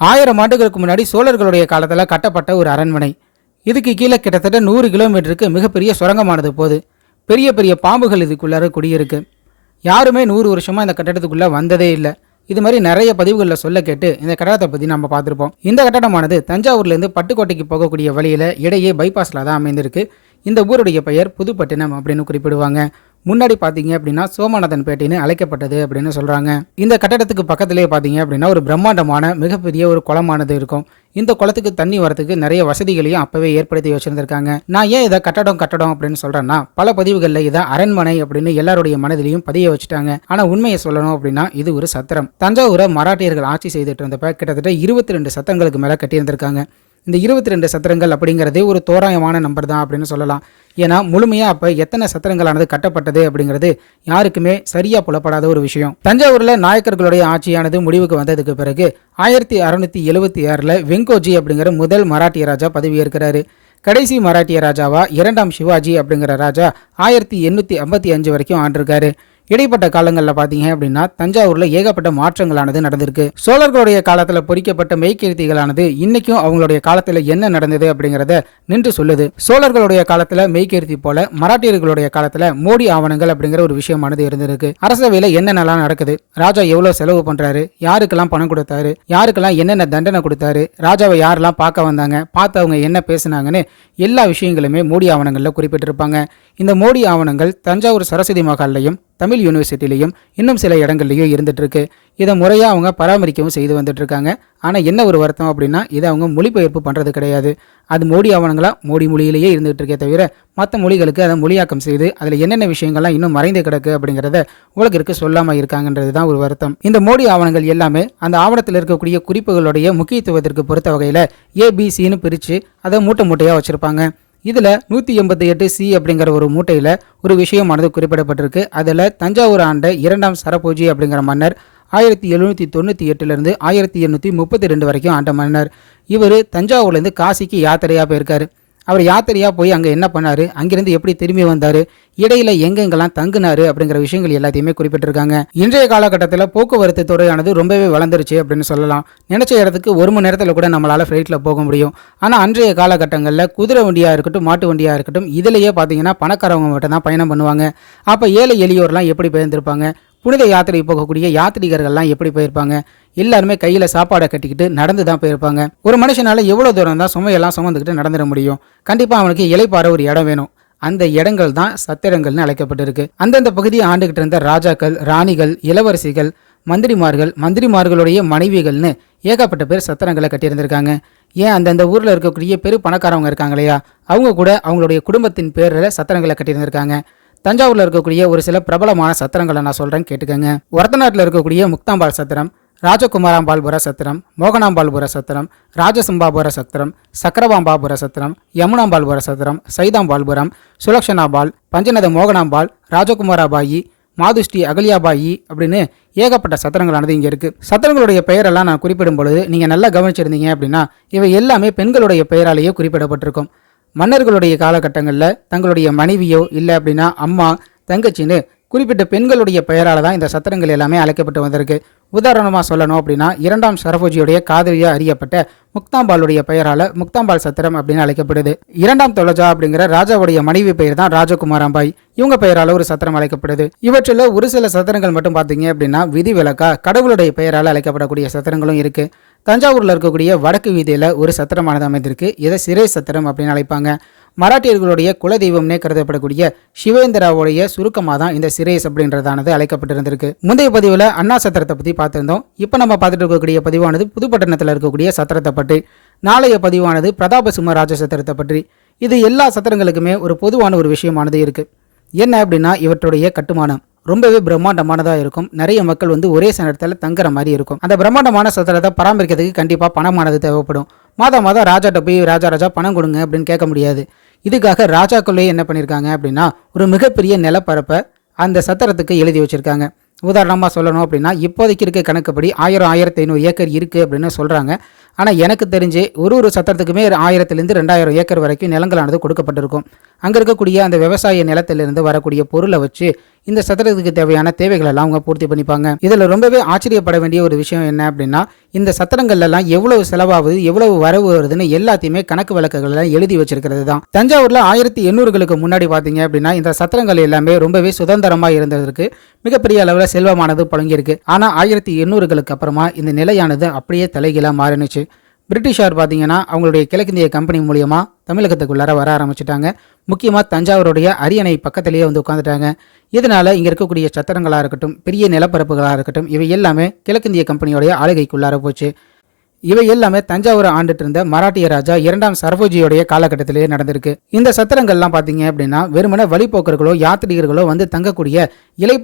ஆயிரம் ஆண்டுகளுக்கு முன்னாடி சோழர்களுடைய காலத்தில் கட்டப்பட்ட ஒரு அரண்மனை. இதுக்கு கீழே கிட்டத்தட்ட நூறு கிலோமீட்டருக்கு மிகப்பெரிய சுரங்கமானது போது பெரிய பெரிய பாம்புகள் இதுக்குள்ளார குடியிருக்கு. யாருமே நூறு வருஷமாக இந்த கட்டடத்துக்குள்ளே வந்ததே இல்லை. இது மாதிரி நிறைய பதிவுகளில் சொல்ல கேட்டு இந்த கட்டடத்தை பற்றி நம்ம பார்த்துருப்போம். இந்த கட்டடமானது தஞ்சாவூர்லேருந்து பட்டுக்கோட்டைக்கு போகக்கூடிய வழியில் இடையே பைபாஸில் தான் அமைந்திருக்கு. இந்த ஊருடைய பெயர் புதுப்பட்டினம் அப்படின்னு குறிப்பிடுவாங்க. முன்னாடி பார்த்தீங்க அப்படின்னா சோமநாதன் பேட்டைன்னு அழைக்கப்பட்டது அப்படின்னு சொல்கிறாங்க இந்த கட்டடத்துக்கு பக்கத்திலே பார்த்தீங்க அப்படின்னா ஒரு பிரம்மாண்டமான மிகப்பெரிய ஒரு குளமானது இருக்கும். இந்த குளத்துக்கு தண்ணி வரதுக்கு நிறைய வசதிகளையும் அப்பவே ஏற்படுத்தி வச்சிருந்திருக்காங்க. நான் ஏன் இதை கட்டடம் கட்டடம் அப்படின்னு சொல்கிறேன்னா பல பதிவுகளில் இதை அரண்மனை அப்படின்னு எல்லாருடைய மனதிலையும் பதிய வச்சுட்டாங்க. ஆனால் உண்மையை சொல்லணும் அப்படின்னா இது ஒரு சத்திரம். தஞ்சாவூரை மராட்டியர்கள் ஆட்சி செய்துட்டு இருந்தப்ப கிட்டத்தட்ட இருபத்தி ரெண்டு சத்திரங்களுக்கு மேலே கட்டியிருந்திருக்காங்க. இந்த இருபத்தி ரெண்டு சத்திரங்கள் அப்படிங்கிறதே ஒரு தோராயமான நம்பர் தான் அப்படின்னு சொல்லலாம். ஏன்னா முழுமையாக அப்போ எத்தனை சத்திரங்களானது கட்டப்பட்டது அப்படிங்கிறது யாருக்குமே சரியாக புலப்படாத ஒரு விஷயம். தஞ்சாவூரில் நாயக்கர்களுடைய ஆட்சியானது முடிவுக்கு வந்ததுக்கு பிறகு ஆயிரத்தி அறுநூத்தி எழுபத்தி ஆறில் வெங்கோஜி அப்படிங்கிற முதல் மராட்டிய ராஜா பதவியேற்கிறாரு. கடைசி மராட்டிய ராஜாவா இரண்டாம் சிவாஜி அப்படிங்கிற ராஜா ஆயிரத்தி எண்ணூற்றி ஐம்பத்தி அஞ்சு வரைக்கும் ஆண்டிருக்காரு. இடைப்பட்ட காலங்களில் பார்த்தீங்க அப்படின்னா தஞ்சாவூரில் ஏகப்பட்ட மாற்றங்களானது நடந்திருக்கு. சோழர்களுடைய காலத்தில் பொறிக்கப்பட்ட மெய்கீர்த்திகளானது இன்னைக்கும் அவங்களுடைய காலத்தில் என்ன நடந்தது அப்படிங்கிறத நின்று சொல்லுது. சோழர்களுடைய காலத்தில் மெய்கீர்த்தி போல மராட்டியர்களுடைய காலத்தில் மோடி ஆவணங்கள் அப்படிங்கிற ஒரு விஷயமானது இருந்திருக்கு. அரசவையில் என்னென்னலாம் நடக்குது? ராஜா எவ்வளோ செலவு பண்ணுறாரு யாருக்கெல்லாம் பணம் கொடுத்தாரு? யாருக்கெல்லாம் என்னென்ன தண்டனை கொடுத்தாரு? ராஜாவை யாரெல்லாம் பார்க்க வந்தாங்க? பார்த்து அவங்க என்ன பேசுனாங்கன்னு எல்லா விஷயங்களுமே மோடி ஆவணங்களில் குறிப்பிட்டிருப்பாங்க. இந்த மோடி ஆவணங்கள் தஞ்சாவூர் சரஸ்வதி மகால்லையும் தமிழ் யூனிவர்சிட்டிலையும் இன்னும் சில இடங்கள்லையும் இருந்துட்டுருக்கு. இதை முறையாக அவங்க பராமரிக்கவும் செய்து வந்துட்டுருக்காங்க. ஆனால் என்ன ஒரு வருத்தம் அப்படின்னா இதை அவங்க மொழிபெயர்ப்பு பண்ணுறது கிடையாது. அது மோடி ஆவணங்களாக மோடி மொழியிலேயே இருந்துகிட்டு இருக்கே தவிர மற்ற மொழிகளுக்கு அதை மொழியாக்கம் செய்து அதில் என்னென்ன விஷயங்கள்லாம் இன்னும் மறைந்து கிடக்கு அப்படிங்கிறத உலகிற்கு சொல்லாமல் இருக்காங்கன்றது தான் ஒரு வருத்தம். இந்த மோடி ஆவணங்கள் எல்லாமே அந்த ஆவணத்தில் இருக்கக்கூடிய குறிப்புகளுடைய முக்கியத்துவத்திற்கு பொறுத்த வகையில் ஏபிசின்னு பிரித்து அதை மூட்டை மூட்டையாக வச்சுருப்பாங்க. இதில் நூற்றி எண்பத்தி எட்டு சி அப்படிங்கிற ஒரு மூட்டையில் ஒரு விஷயமானது குறிப்பிடப்பட்டிருக்கு. அதில் தஞ்சாவூர் ஆண்ட இரண்டாம் சரபோஜி அப்படிங்கிற மன்னர் ஆயிரத்தி எழுநூற்றி தொண்ணூற்றி எட்டுலேருந்து ஆயிரத்தி எண்ணூற்றி முப்பத்தி ரெண்டு வரைக்கும் ஆண்ட மன்னர். இவர் தஞ்சாவூர்லேருந்து காசிக்கு யாத்திரையாக போயிருக்காரு. அவர் யாத்திரையாக போய் அங்கே என்ன பண்ணார்? அங்கிருந்து எப்படி திரும்பி வந்தார்? இடையில எங்கெங்கெல்லாம் தங்குனாரு? அப்படிங்கிற விஷயங்கள் எல்லாத்தையுமே குறிப்பிட்டிருக்காங்க. இன்றைய காலகட்டத்தில் போக்குவரத்து துறையானது ரொம்பவே வளர்ந்துருச்சு அப்படின்னு சொல்லலாம். நினைச்ச இடத்துக்கு ஒரு மணி நேரத்தில் கூட நம்மளால் ஃப்ளைட்டில் போக முடியும். ஆனால் அன்றைய காலகட்டங்களில் குதிரை வண்டியாக இருக்கட்டும் மாட்டு வண்டியாக இருக்கட்டும் இதிலேயே பார்த்தீங்கன்னா பணக்காரவங்க மட்டும் தான் பயணம் பண்ணுவாங்க. அப்போ ஏழை எளியோர்லாம் எப்படி பயந்துருப்பாங்க? புனித யாத்திரை போகக்கூடிய யாத்திரிகர்கள்லாம் எப்படி போயிருப்பாங்க? எல்லாருமே கையில் சாப்பாடை கட்டிக்கிட்டு நடந்து தான் போயிருப்பாங்க. ஒரு மனுஷனால எவ்வளோ தூரம் தான் சுமையெல்லாம் சுமந்துக்கிட்டு நடந்துட முடியும்? கண்டிப்பாக அவனுக்கு இலைப்பாற ஒரு இடம் வேணும். அந்த இடங்கள் தான் சத்திரங்கள்னு அழைக்கப்பட்டிருக்கு. அந்தந்த பகுதியை ஆண்டுகிட்டு இருந்த ராஜாக்கள் ராணிகள் இளவரசிகள் மந்திரிமார்கள் மந்திரிமார்களுடைய மனைவிகள்னு ஏகப்பட்ட பேர் சத்திரங்களை கட்டியிருந்திருக்காங்க. ஏன் அந்தந்த ஊரில் இருக்கக்கூடிய பெரு பணக்காரவங்க இருக்காங்க இல்லையா? அவங்க கூட அவங்களுடைய குடும்பத்தின் பேரில் சத்திரங்களை கட்டியிருந்திருக்காங்க. தஞ்சாவூரில் இருக்கக்கூடிய ஒரு சில பிரபலமான சத்திரங்களை நான் சொல்கிறேன் கேட்டுக்கோங்க. ஒரத்தநாட்டில் இருக்கக்கூடிய முக்தாம்பாள் சத்திரம் ராஜகுமாராம்பாள்புர சத்திரம் மோகனாம்பாள்புர சத்திரம் ராஜசிம்பாபுர சத்திரம் சக்கரவாம்பாபுர சத்திரம் யமுனாம்பாள்புர சத்திரம் சைதாம்பாள்புரம் சுலக்ஷனாபால் பஞ்சநத மோகனாம்பாள் ராஜகுமாராபாயி மாதுஷ்டி அகலியாபாயி அப்படின்னு ஏகப்பட்ட சத்திரங்களானது இங்கே இருக்குது சத்திரங்களுடைய பெயரெல்லாம் நான் குறிப்பிடும் பொழுது நீங்கள் நல்லா கவனிச்சிருந்தீங்க அப்படின்னா இவை எல்லாமே பெண்களுடைய பெயராலேயே குறிப்பிடப்பட்டிருக்கும். மன்னர்களுடைய காலகட்டங்களில் தங்களுடைய மனைவியோ இல்லை அப்படின்னா அம்மா தங்கச்சின்னு குறிப்பிட்ட பெண்களுடைய பெயரால் தான் இந்த சத்திரங்கள் எல்லாமே அழைக்கப்பட்டு வந்திருக்கு. உதாரணமாக சொல்லணும் அப்படின்னா இரண்டாம் சரபோஜியுடைய காதலியாக அறியப்பட்ட முக்தாம்பாளுடைய பெயரால் முக்தாம்பால் சத்திரம் அப்படின்னு அழைக்கப்படுது. இரண்டாம் தொலஜா அப்படிங்கிற ராஜாவுடைய மனைவி பெயர் தான் ராஜகுமாராம்பாய். இவங்க பெயரால் ஒரு சத்திரம் அழைக்கப்படுது. இவற்றில் ஒரு சில சத்திரங்கள் மட்டும் பார்த்தீங்க அப்படின்னா விதிவிலக்கா கடவுளுடைய பெயரால் அழைக்கப்படக்கூடிய சத்திரங்களும் இருக்கு. தஞ்சாவூரில் இருக்கக்கூடிய வடக்கு வீதியில் ஒரு சத்திரமானது அமைந்திருக்கு. இதை சிறை சத்திரம் அப்படின்னு அழைப்பாங்க. மராட்டியர்களுடைய குலதெய்வம்னே கருதப்படக்கூடிய சிவேந்திராவுடைய சுருக்கமாக தான் இந்த சிரேஸ் அப்படின்றதானது அழைக்கப்பட்டிருந்திருக்கு. முந்தைய பதிவில் அண்ணா சத்திரத்தை பற்றி பார்த்துருந்தோம். இப்போ நம்ம பார்த்துட்டு இருக்கக்கூடிய பதிவானது புதுப்பட்டணத்தில் இருக்கக்கூடிய சத்திரத்தை பற்றி. நாளைய பதிவானது பிரதாபசிம்ம ராஜ சத்திரத்தை பற்றி. இது எல்லா சத்திரங்களுக்குமே ஒரு பொதுவான ஒரு விஷயமானது இருக்குது என்ன அப்படின்னா இவற்றுடைய கட்டுமானம். ரொம்பவே பிரம்மாண்டமானதாக இருக்கும். நிறைய மக்கள் வந்து ஒரே சனத்தில் தங்குற மாதிரி இருக்கும். அந்த பிரம்மாண்டமான சத்திரத்தை பராமரிக்கிறதுக்கு கண்டிப்பாக பணமானது தேவைப்படும். மாதம் மாதம் ராஜாட்ட போய் ராஜா ராஜா பணம் கொடுங்க அப்படின்னு கேட்க முடியாது. இதுக்காக ராஜாக்களே என்ன பண்ணியிருக்காங்க அப்படின்னா ஒரு மிகப்பெரிய நிலப்பரப்பை அந்த சத்திரத்துக்கு எழுதி வச்சுருக்காங்க. உதாரணமாக சொல்லணும் அப்படின்னா இப்போதைக்கு இருக்க கணக்குப்படி ஆயிரம் ஆயிரத்தி ஐநூறு ஏக்கர் இருக்குது அப்படின்னு சொல்கிறாங்க ஆனால் எனக்கு தெரிஞ்சு ஒரு ஒரு சத்திரத்துக்குமே ஆயிரத்துலேருந்து ரெண்டாயிரம் ஏக்கர் வரைக்கும் நிலங்களானது கொடுக்கப்பட்டிருக்கும். அங்கே இருக்கக்கூடிய அந்த விவசாய நிலத்திலிருந்து வரக்கூடிய பொருளை வச்சு இந்த சத்திரத்துக்கு தேவையான தேவைகள் எல்லாம் அவங்க பூர்த்தி பண்ணிப்பாங்க. இதுல ரொம்பவே ஆச்சரியப்பட வேண்டிய ஒரு விஷயம் என்ன அப்படின்னா இந்த சத்திரங்கள்ல எல்லாம் எவ்வளவு செலவாகுது எவ்வளவு வரவு வருதுன்னு எல்லாத்தையுமே கணக்கு வழக்குகள் எல்லாம் எழுதி வச்சிருக்கிறது தான். தஞ்சாவூர்ல ஆயிரத்தி எண்ணூறுகளுக்கு முன்னாடி பாத்தீங்க அப்படின்னா இந்த சத்திரங்கள் எல்லாமே ரொம்பவே சுதந்திரமா இருந்ததற்கு மிகப்பெரிய அளவில் செல்வமானது பழங்கியிருக்கு. ஆனா ஆயிரத்தி எண்ணூறுகளுக்கு அப்புறமா இந்த நிலையானது அப்படியே தலைகீழா மாறினுச்சு. பிரிட்டிஷார் பார்த்தீங்கன்னா அவங்களுடைய கிழக்கிந்திய கம்பெனி மூலியமா தமிழகத்துக்குள்ளார வர ஆரம்பிச்சிட்டாங்க. முக்கியமாக தஞ்சாவூருடைய அரியணை பக்கத்திலேயே வந்து உட்காந்துட்டாங்க இதனால இங்கே இருக்கக்கூடிய சத்திரங்களாக இருக்கட்டும் பெரிய நிலப்பரப்புகளாக இருக்கட்டும் இவை எல்லாமே கிழக்கிந்திய கம்பெனியோடைய ஆளுகைக்குள்ளார போச்சு. இவை எல்லாமே தஞ்சாவூரை ஆண்டுட்டு இருந்த மராட்டிய ராஜா இரண்டாம் சரபோஜியோடைய காலகட்டத்திலேயே நடந்திருக்கு. இந்த சத்திரங்கள்லாம் பார்த்தீங்க அப்படின்னா வெறுமனே வழிபோக்கர்களோ யாத்ரீகர்களோ வந்து தங்கக்கூடிய இலை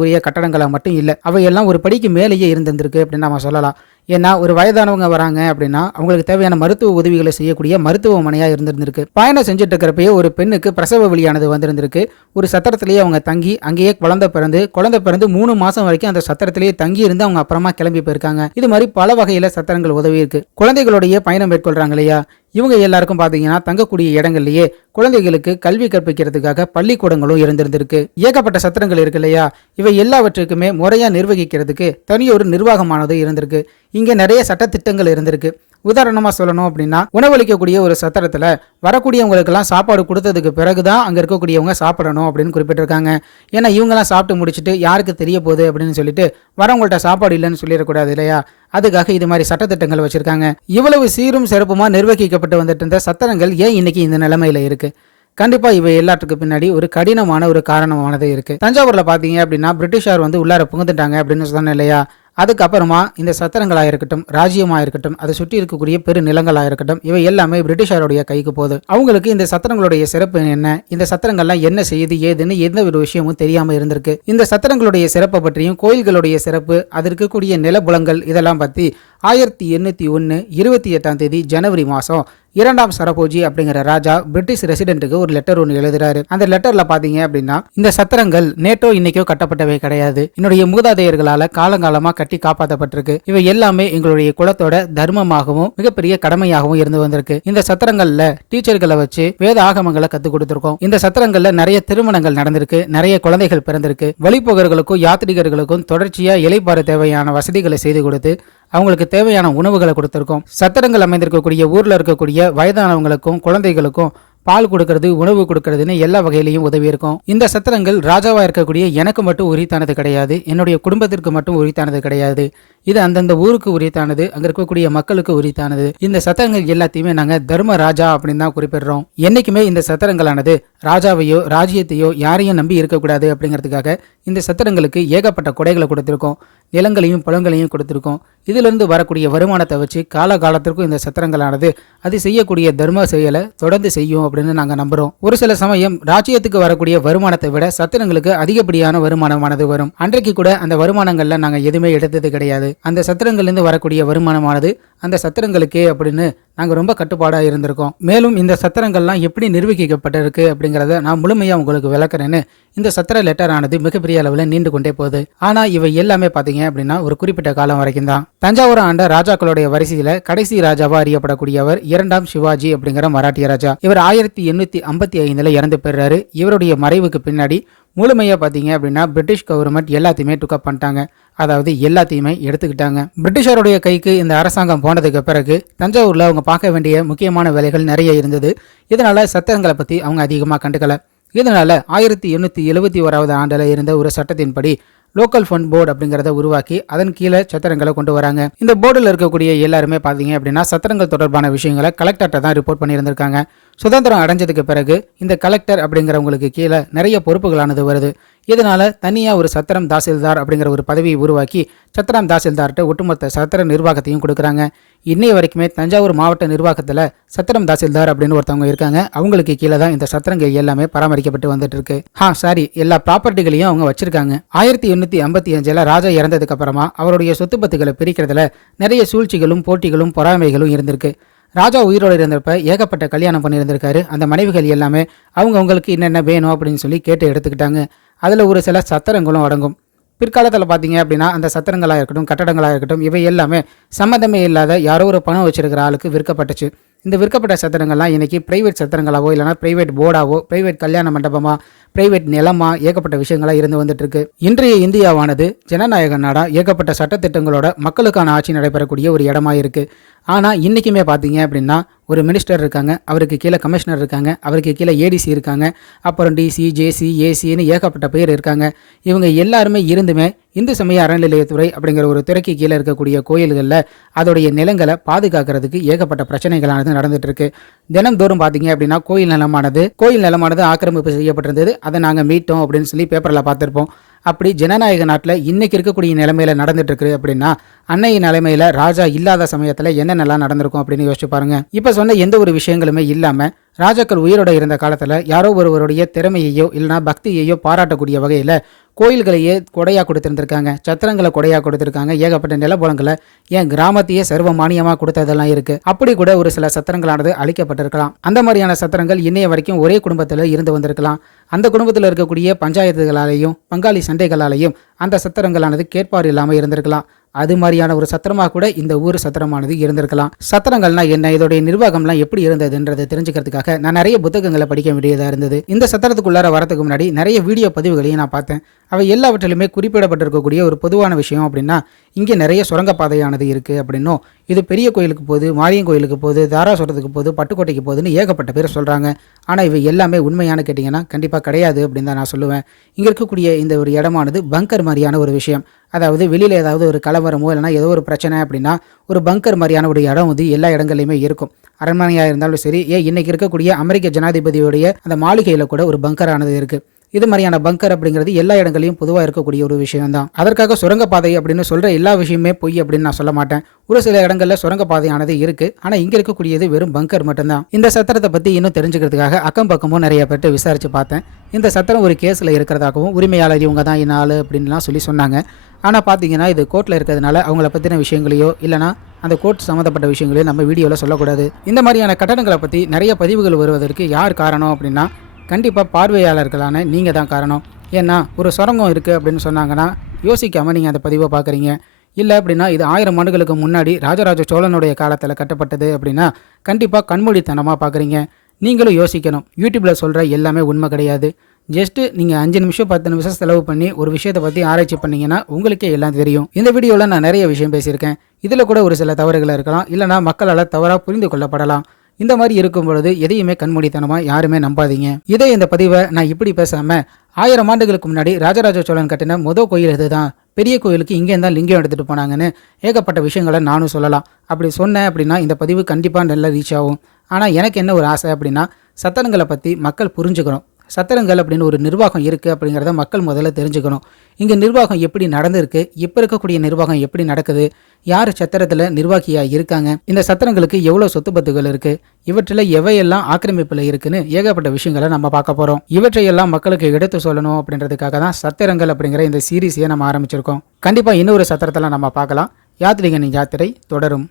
உரிய கட்டடங்களாக மட்டும் இல்லை அவையெல்லாம் ஒரு படிக்கு மேலேயே இருந்திருக்கு அப்படின்னு நம்ம சொல்லலாம். ஏன்னா ஒரு வயதானவங்க வராங்க அப்படின்னா அவங்களுக்கு தேவையான மருத்துவ உதவிகளை செய்யக்கூடிய மருத்துவமனையாக இருந்திருந்திருக்கு. பயணம் செஞ்சுட்டு இருக்கிறப்பயே ஒரு பெண்ணுக்கு பிரசவ வழியானது வந்திருந்திருக்கு. ஒரு சத்திரத்திலேயே அவங்க தங்கி அங்கேயே குழந்தை பிறந்து குழந்தை பிறந்து மூணு மாசம் வரைக்கும் அந்த சத்திரத்திலேயே தங்கி இருந்து அவங்க அப்புறமா கிளம்பி போயிருக்காங்க. இது மாதிரி பல வகையில சத்திரங்கள் உதவி இருக்கு குழந்தைகளுடைய பயணம் மேற்கொள்றாங்க இல்லையா? இவங்க எல்லாருக்கும் பார்த்தீங்கன்னா தங்கக்கூடிய இடங்கள்லயே குழந்தைகளுக்கு கல்வி கற்பிக்கிறதுக்காக பள்ளிக்கூடங்களும் இருந்திருந்திருக்கு. ஏகப்பட்ட சத்திரங்கள் இருக்கு இல்லையா? இவை எல்லாவற்றுக்குமே முறையா நிர்வகிக்கிறதுக்கு தனியொரு நிர்வாகமானது இருந்திருக்கு. இங்க நிறைய சட்டத்திட்டங்கள் இருந்திருக்கு. உதாரணமா சொல்லணும் அப்படின்னா உணவளிக்கக்கூடிய ஒரு சத்திரத்துல வரக்கூடியவங்களுக்கெல்லாம் சாப்பாடு கொடுத்ததுக்கு பிறகுதான் அங்க இருக்கக்கூடியவங்க சாப்பிடணும் அப்படின்னு குறிப்பிட்டிருக்காங்க. ஏன்னா இவங்கெல்லாம் சாப்பிட்டு முடிச்சுட்டு யாருக்கு தெரிய போகுது அப்படின்னு சொல்லிட்டு வரவங்கள்ட்ட சாப்பாடு இல்லைன்னு சொல்லிடக்கூடாது இல்லையா? அதுக்காக இது மாதிரி சட்டத்திட்டங்கள் வச்சிருக்காங்க. இவ்வளவு சீரும் சிறப்புமா நிர்வகிக்கப்பட்டு வந்துட்டு இருந்த சத்திரங்கள் ஏன் இன்னைக்கு இந்த நிலைமையில இருக்கு? கண்டிப்பா இவை எல்லாத்துக்கு பின்னாடி ஒரு கடினமான ஒரு காரணமானது இருக்கு. தஞ்சாவூர்ல பாத்தீங்க அப்படின்னா பிரிட்டிஷார் வந்து உள்ளார புகுந்துட்டாங்க அப்படின்னு சொன்னேன் இல்லையா? அதுக்கப்புறமா இந்த சத்திரங்களாக இருக்கட்டும் ராஜ்யமாக இருக்கட்டும் அதை சுற்றி இருக்கக்கூடிய பெரு நிலங்களாக இருக்கட்டும் இவை எல்லாமே பிரிட்டிஷாருடைய கைக்கு போகுது. அவங்களுக்கு இந்த சத்திரங்களுடைய சிறப்பு என்ன? இந்த சத்திரங்கள்லாம் என்ன செய்யுது? ஏதுன்னு எந்த ஒரு விஷயமும் தெரியாமல் இருந்திருக்கு. இந்த சத்திரங்களுடைய சிறப்பை பற்றியும் கோயில்களுடைய சிறப்பு அது இருக்கக்கூடிய நிலபுலங்கள் இதெல்லாம் பற்றி ஆயிரத்தி எண்ணூற்றி ஒன்று இருபத்தி எட்டாம் தேதி ஜனவரி மாதம் இரண்டாம் சரபோஜி அப்படிங்கிற ராஜா பிரிட்டிஷ் ரெசிடென்ட்டுக்கு ஒரு லெட்டர் ஒன்று எழுதுறாரு. அந்த லெட்டர்ல பாத்தீங்க அப்படின்னா இந்த சத்திரங்கள் நேட்டோ இன்னைக்கோ கட்டப்பட்டவை கிடையாது. என்னுடைய மூதாதையர்களால காலங்காலமா கட்டி காப்பாற்றப்பட்டிருக்கு இவை எல்லாமே எங்களுடைய குலத்தோட தர்மமாகவும் மிகப்பெரிய கடமையாகவும் இருந்து வந்திருக்கு. இந்த சத்திரங்கள்ல டீச்சர்களை வச்சு வேத ஆகமங்களை கத்து கொடுத்திருக்கோம். இந்த சத்திரங்கள்ல நிறைய திருமணங்கள் நடந்திருக்கு. நிறைய குழந்தைகள் பிறந்திருக்கு. வழிபோகர்களுக்கும் யாத்ரிகர்களுக்கும் தொடர்ச்சியா இலைப்பாறு தேவையான வசதிகளை செய்து கொடுத்து அவங்களுக்கு தேவையான உணவுகளை கொடுத்துருக்கோம். சத்திரங்கள் அமைந்திருக்கக்கூடிய ஊரில் இருக்கக்கூடிய வயதானவங்களுக்கும் குழந்தைகளுக்கும் பால் கொடுக்கறது உணவு கொடுக்கறதுன்னு எல்லா வகையிலையும் உதவி இருக்கும் இந்த சத்திரங்கள் ராஜாவா இருக்கக்கூடிய எனக்கு மட்டும் உரித்தானது கிடையாது என்னுடைய குடும்பத்திற்கு மட்டும் உரித்தானது கிடையாது. இது அந்தந்த ஊருக்கு உரித்தானது அங்க இருக்கக்கூடிய மக்களுக்கு உரித்தானது. இந்த சத்திரங்கள் எல்லாத்தையுமே நாங்க தர்ம ராஜா அப்படின்னு தான் குறிப்பிடுறோம். என்னைக்குமே இந்த சத்திரங்களானது ராஜாவையோ ராஜ்யத்தையோ யாரையும் நம்பி இருக்கக்கூடாது அப்படிங்கிறதுக்காக இந்த சத்திரங்களுக்கு ஏகப்பட்ட கொடைகளை கொடுத்திருக்கோம். நிலங்களையும் பழங்களையும் கொடுத்திருக்கோம். இதிலிருந்து வரக்கூடிய வருமானத்தை வச்சு காலகாலத்திற்கும் இந்த சத்திரங்களானது அது செய்யக்கூடிய தர்ம செயலை தொடர்ந்து செய்யும் அப்படின்னு நாங்கள் நம்புறோம். ஒரு சில சமயம் ராஜ்யத்துக்கு வரக்கூடிய வருமானத்தை விட சத்திரங்களுக்கு அதிகப்படியான வருமானமானது வரும். அன்றைக்கு கூட அந்த வருமானங்கள்ல நாங்கள் எதுவுமே எடுத்தது கிடையாது. அந்த சத்திரங்கள்லேருந்து வரக்கூடிய வருமானமானது அந்த சத்திரங்களுக்கே அப்படின்னு நாங்கள் ரொம்ப கட்டுப்பாடாக இருந்திருக்கோம். மேலும் இந்த சத்திரங்கள்லாம் எப்படி நிர்வகிக்கப்பட்டிருக்கு அப்படிங்கிறத நான் முழுமையாக உங்களுக்கு விளக்குறேன்னு இந்த சத்திர லெட்டர் ஆனது மிகப்பெரிய அளவில் நீண்டு கொண்டே போகுது. ஆனால் இவை எல்லாமே பார்த்தீங்க அப்படின்னா ஒரு குறிப்பிட்ட காலம் வரைக்கும் தான். தஞ்சாவூர் ஆண்ட ராஜாக்களுடைய வரிசையில் கடைசி ராஜாவா அறியப்படக்கூடியவர் இரண்டாம் சிவாஜி அப்படிங்கிற மராட்டிய ராஜா. இவர் ஆயிரத்தி எண்ணூற்றி ஐம்பத்தி ஐந்தில் இறந்து பெறாரு இவருடைய மறைவுக்கு பின்னாடி முழுமையாக பார்த்தீங்க அப்படின்னா பிரிட்டிஷ் கவர்மெண்ட் எல்லாத்தையுமே டுக்கப் பண்ணிட்டாங்க. அதாவது எல்லாத்தையுமே எடுத்துக்கிட்டாங்க. பிரிட்டிஷாருடைய கைக்கு இந்த அரசாங்கம் போனதுக்கு பிறகு தஞ்சாவூரில் அவங்க பார்க்க வேண்டிய முக்கியமான வேலைகள் நிறைய இருந்தது. இதனால் சட்டங்களை பற்றி அவங்க அதிகமாக கண்டுக்கலை. இதனால ஆயிரத்தி எண்ணூற்றி எழுபத்தி ஓராவது ஆண்டில் இருந்த ஒரு சட்டத்தின்படி லோக்கல் ஃபண்ட் போர்டு அப்படிங்கிறத உருவாக்கி அதன் கீழே சத்திரங்களை கொண்டு வராங்க. இந்த போர்டில் இருக்கக்கூடிய எல்லாருமே பார்த்தீங்க அப்படின்னா சத்திரங்கள் தொடர்பான விஷயங்களை கலெக்டர்கிட்ட தான் ரிப்போர்ட் பண்ணியிருந்திருக்காங்க. சுதந்திரம் அடைஞ்சதுக்கு பிறகு இந்த கலெக்டர் அப்படிங்கிறவங்களுக்கு கீழே நிறைய பொறுப்புகளானது வருது. இதனால தனியாக ஒரு சத்திரம் தாசில்தார் அப்படிங்கிற ஒரு பதவியை உருவாக்கி சத்திரம் தாசில்தார்கிட்ட ஒட்டுமொத்த சத்திர நிர்வாகத்தையும் கொடுக்குறாங்க. இன்னைய வரைக்குமே தஞ்சாவூர் மாவட்ட நிர்வாகத்தில் சத்திரம் தாசில்தார் அப்படின்னு ஒருத்தவங்க இருக்காங்க. அவங்களுக்கு கீழே தான் இந்த சத்திரங்கள் எல்லாமே பராமரிக்கப்பட்டு வந்துட்டு இருக்கு. ஹா சாரி எல்லா ப்ராப்பர்ட்டிகளையும் அவங்க வச்சிருக்காங்க. ஆயிரத்தி எண்ணூத்தி ஐம்பத்தி அஞ்சுல ராஜா இறந்ததுக்கு அப்புறமா அவருடைய சொத்து பத்துக்களை பிரிக்கிறதுல நிறைய சூழ்ச்சிகளும் போட்டிகளும் பொறாமைகளும் இருந்திருக்கு. ராஜா உயிரோடு இருந்தப்ப ஏகப்பட்ட கல்யாணம் பண்ணியிருந்திருக்காரு. அந்த மனைவிகள் எல்லாமே அவங்க அவங்களுக்கு என்னென்ன வேணும் அப்படின்னு சொல்லி கேட்டு எடுத்துக்கிட்டாங்க. அதில் ஒரு சில சத்திரங்களும் அடங்கும். பிற்காலத்தில் பார்த்தீங்க அப்படின்னா அந்த சத்திரங்களாக இருக்கட்டும் கட்டடங்களாக இருக்கட்டும் இவை எல்லாமே சம்மந்தமே இல்லாத யாரோ ஒரு பணம் வச்சிருக்கிற ஆளுக்கு விற்கப்பட்டுச்சு. இந்த விற்கப்பட்ட சத்திரங்கள்லாம் இன்னைக்கு பிரைவேட் சத்திரங்களாவோ இல்லைனா பிரைவேட் போர்டாவோ பிரைவேட் கல்யாண மண்டபமாக பிரைவேட் நிலமா ஏகப்பட்ட விஷயங்களா இருந்து வந்துட்டு இருக்கு இன்றைய இந்தியாவானது ஜனநாயக நாடா ஏகப்பட்ட சட்டத்திட்டங்களோட மக்களுக்கான ஆட்சி நடைபெறக்கூடிய ஒரு இடமா இருக்கு. ஆனா இன்னைக்குமே பாத்தீங்க அப்படின்னா ஒரு மினிஸ்டர் இருக்காங்க அவருக்கு கீழே கமிஷனர் இருக்காங்க அவருக்கு கீழே ஏடிசி இருக்காங்க அப்புறம் டிசி ஜேசி ஏசின்னு ஏகப்பட்ட பேர் இருக்காங்க. இவங்க எல்லாருமே இருந்துமே இந்து சமய அறநிலையத்துறை அப்படிங்கிற ஒரு துறைக்கு கீழே இருக்கக்கூடிய கோயில்களில் அதோடைய நிலங்களை பாதுகாக்கிறதுக்கு ஏகப்பட்ட பிரச்சனைகளானது நடந்துட்டு இருக்கு தினம்தோறும் பார்த்தீங்க அப்படின்னா கோயில் நிலமானது கோயில் நிலமானது ஆக்கிரமிப்பு செய்யப்பட்டிருந்தது அதை நாங்கள் மீட்டோம் அப்படின்னு சொல்லி பேப்பரில் பார்த்துருப்போம். அப்படி ஜனநாயக நாட்டில் இன்னைக்கு இருக்கக்கூடிய நிலைமையில நடந்துட்டு இருக்கு அப்படின்னா அன்னைய நிலைமையில ராஜா இல்லாத சமயத்தில் என்னென்னலாம் நடந்திருக்கும் அப்படின்னு யோசிச்சு பாருங்க. இப்போ சொன்ன எந்த ஒரு விஷயங்களுமே இல்லாமல் ராஜாக்கள் உயிரோட இருந்த காலத்தில் யாரோ ஒருவருடைய திறமையையோ இல்லைனா பக்தியையோ பாராட்டக்கூடிய வகையில் கோயில்களையே கொடையாக கொடுத்துருந்துருக்காங்க. சத்திரங்களை கொடையாக கொடுத்துருக்காங்க. ஏகப்பட்ட நிலபுலங்களை என் கிராமத்தையே சர்வ மானியமாக கொடுத்ததெல்லாம் இருக்குது அப்படி கூட ஒரு சில சத்திரங்களானது அழிக்கப்பட்டிருக்கலாம். அந்த மாதிரியான சத்திரங்கள் இன்னைய வரைக்கும் ஒரே குடும்பத்தில் இருந்து வந்திருக்கலாம். அந்த குடும்பத்தில் இருக்கக்கூடிய பஞ்சாயத்துகளாலேயும் பங்காளி சண்டைகளாலேயும் அந்த சத்திரங்களானது கேட்பார் இல்லாமல் இருந்திருக்கலாம். அது மாதிரியான ஒரு சத்திரமாக கூட இந்த ஊர் சத்திரமானது இருந்திருக்கலாம். சத்திரங்கள்னா என்ன? இதோடைய நிர்வாகம்லாம் எப்படி இருந்ததுன்றதை தெரிஞ்சுக்கிறதுக்காக நான் நிறைய புத்தகங்களை படிக்க வேண்டியதாக இருந்தது. இந்த சத்திரத்துக்குள்ளார வரதுக்கு முன்னாடி நிறைய வீடியோ பதிவுகளையும் நான் பார்த்தேன். அவை எல்லாவற்றிலுமே குறிப்பிடப்பட்டிருக்கக்கூடிய ஒரு பொதுவான விஷயம் அப்படின்னா இங்கே நிறைய சுரங்கப்பாதையானது இருக்குது அப்படின்னும் இது பெரிய கோயிலுக்கு போகுது மாரியம் கோயிலுக்கு போகுது தாராசுரத்துக்கு போகுது பட்டுக்கோட்டைக்கு போகுதுன்னு ஏகப்பட்ட பேர் சொல்கிறாங்க ஆனால் இவை எல்லாமே உண்மையான கேட்டிங்கன்னா கண்டிப்பாக கிடையாது அப்படின்னு தான் நான் சொல்லுவேன். இங்கே இருக்கக்கூடிய இந்த ஒரு இடமானது பங்கர் மாதிரியான ஒரு விஷயம். அதாவது வெளியில் ஏதாவது ஒரு கலவரமோ இல்லைனா ஏதோ ஒரு பிரச்சனை அப்படின்னா ஒரு பங்கர் மாதிரியான ஒரு இடம் வந்து எல்லா இடங்கள்லையுமே இருக்கும். அரண்மனையாக இருந்தாலும் சரி ஏன் இன்னைக்கு இருக்கக்கூடிய அமெரிக்க ஜனாதிபதியுடைய அந்த மாளிகையில் கூட ஒரு பங்கரானது இருக்குது இது மாதிரியான பங்கர் அப்படிங்கிறது எல்லா இடங்களையும் பொதுவாக இருக்கக்கூடிய ஒரு விஷயம் தான் அதற்காக சுரங்கப்பாதை அப்படின்னு சொல்கிற எல்லா விஷயமே பொய் அப்படின்னு நான் சொல்ல மாட்டேன். ஒரு சில இடங்களில் சுரங்கப்பாதையானது இருக்குது ஆனால் இங்கே இருக்கக்கூடியது வெறும் பங்கர் மட்டும்தான். இந்த சத்திரத்தை பற்றி இன்னும் தெரிஞ்சுக்கிறதுக்காக அக்கம் பக்கமும் நிறைய பேர்ட்டு விசாரித்து பார்த்தேன். இந்த சத்திரம் ஒரு கேஸில் இருக்கிறதாகவும் உரிமையாளர் இவங்க தான் இந்நாள் அப்படின்லாம் சொல்லி சொன்னாங்க. ஆனால் பார்த்தீங்கன்னா இது கோர்ட்டில் இருக்கிறதுனால அவங்கள பற்றின விஷயங்களையோ இல்லைனா அந்த கோர்ட் சம்மந்தப்பட்ட விஷயங்களையோ நம்ம வீடியோவில் சொல்லக்கூடாது. இந்த மாதிரியான கட்டணங்களை பற்றி நிறைய பதிவுகள் வருவதற்கு யார் காரணம் அப்படின்னா கண்டிப்பாக பார்வையாளர்களான நீங்கள் தான் காரணம். ஏன்னா ஒரு சுரங்கம் இருக்குது அப்படின்னு சொன்னாங்கன்னா யோசிக்காமல் நீங்கள் அந்த பதிவை பார்க்குறீங்க இல்லை அப்படின்னா இது ஆயிரம் ஆண்டுகளுக்கு முன்னாடி ராஜராஜ சோழனுடைய காலத்தில் கட்டப்பட்டது அப்படின்னா கண்டிப்பாக கண்மூடித்தனமாக பார்க்குறீங்க நீங்களும் யோசிக்கணும். யூடியூப்பில் சொல்கிற எல்லாமே உண்மை கிடையாது. ஜஸ்ட்டு நீங்கள் அஞ்சு நிமிஷம் பத்து நிமிஷம் செலவு பண்ணி ஒரு விஷயத்தை பற்றி ஆராய்ச்சி பண்ணிங்கன்னா உங்களுக்கே எல்லாம் தெரியும். இந்த வீடியோவில் நான் நிறைய விஷயம் பேசியிருக்கேன். இதில் கூட ஒரு சில தவறுகள் இருக்கலாம். இல்லைனா மக்களால் தவறாக புரிந்து கொள்ளப்படலாம். இந்த மாதிரி இருக்கும் பொழுது எதையுமே கண்மூடித்தனமாக யாருமே நம்பாதீங்க. இதே இந்த பதிவை நான் இப்படி பேசாமல் ஆயிரம் ஆண்டுகளுக்கு முன்னாடி ராஜராஜ சோழன் கட்டின முதல் கோயில் இதுதான். பெரிய கோயிலுக்கு இங்கே தான் லிங்கம் எடுத்துகிட்டு போனாங்கன்னு ஏகப்பட்ட விஷயங்களை நானும் சொல்லலாம். அப்படி சொன்னேன் அப்படின்னா இந்த பதிவு கண்டிப்பாக நல்லா ரீச் ஆகும். ஆனால் எனக்கு என்ன ஒரு ஆசை அப்படின்னா சத்தனங்களை பற்றி மக்கள் புரிஞ்சுக்கணும். சத்திரங்கள் அப்படின்னு ஒரு நிர்வாகம் இருக்குது அப்படிங்கிறத மக்கள் முதல்ல தெரிஞ்சுக்கணும். இங்கே நிர்வாகம் எப்படி நடந்திருக்கு இப்போ இருக்கக்கூடிய நிர்வாகம் எப்படி நடக்குது யார் சத்திரத்தில் நிர்வாகியாக இருக்காங்க இந்த சத்திரங்களுக்கு எவ்வளோ சொத்து பத்துகள் இருக்குது இவற்றில் எவையெல்லாம் ஆக்கிரமிப்பில் இருக்குன்னு ஏகப்பட்ட விஷயங்களை நம்ம பார்க்க போகிறோம் இவற்றையெல்லாம் மக்களுக்கு எடுத்து சொல்லணும் அப்படின்றதுக்காக தான் சத்திரங்கள் அப்படிங்கிற இந்த சீரீஸையே நம்ம ஆரம்பிச்சிருக்கோம். கண்டிப்பாக இன்னொரு சத்திரத்தில் நம்ம பார்க்கலாம். யாத்திரிகனின் யாத்திரை தொடரும்.